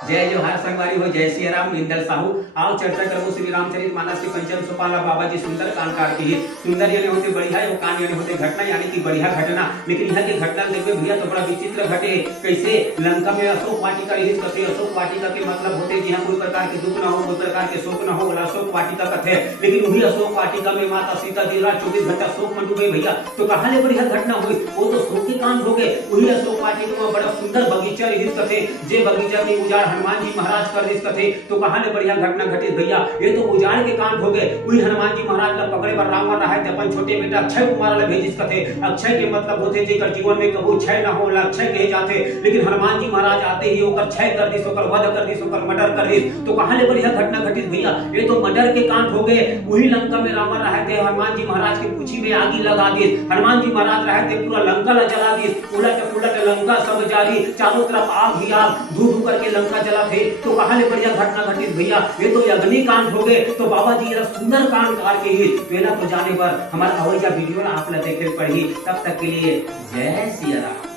जय जोहार संगवारी हो, जय सिया राम। इंदल साहू आओ चर्चा करबो श्री रामचरित मानस के पंचम सोपान बाबा जी सुंदर कांड काटते ही। सुंदर यानी होते बढ़िया, वो कांड यानी होते घटना, यानी कि बढ़िया घटना। लेकिन यहाँ की घटना देखिए भैया तो बड़ा विचित्र घटे। कैसे लंका में अशोक वाटिका रिलीज करते। अशोक वाटिका के मतलब होते जहाँ कोई प्रकार के दुख न हो, कोई प्रकार के शोक न हो, बोला अशोक वाटिका कथे। लेकिन वही अशोक वाटिका में माता सीता दिन रात 24 घंटा शोक में डूबे भैया। तो कहाँ ले बढ़िया घटना हुई, वो तो शोक के कांड हो गए। वही अशोक वाटिका में बड़ा सुंदर बगीचा रिलीज करते, जे बगीचा में उजाड़ हनुमान जी महाराज कर दिस कथे। तो कहां ने बढ़िया घटना घटित भैया, ये तो उजाड़ के कांड हो गए। वही हनुमान जी महाराज का पकड़े पर रावण रहा है, अपन छोटे बेटा अक्षय कुमार ले भेजिस कथे। अक्षय के मतलब होते जेकर जीवन में कबू क्षय न हो, अक्षय कहे जाते। लेकिन हनुमान जी महाराज आते ही ओकर क्षय कर दिस, ओकर वध कर दिस, ओकर मर्डर कर दिस। तो कहां ले बढ़िया घटना घटित भैया, ये तो मर्डर के कांड हो गए। वही लंका में रावण रहे थे, हनुमान जी महाराज के पूछी में आगी लगा दिस। हनुमान जी महाराज रहे थे, पूरा लंका ला जला दिस। उलट पुलट लंका सब जारी, चारों तरफ आग ही आग, धू धू करके लंका जला थे। तो कहां ले बढ़िया घटना घटित भैया, ये तो अग्नि कांड हो गए। तो बाबा जी ये सुंदर कांड करके ही पहला तो जाने पर हमारा अवैया वीडियो आप देखे पढ़ी। तब तक के लिए जय सिया राम।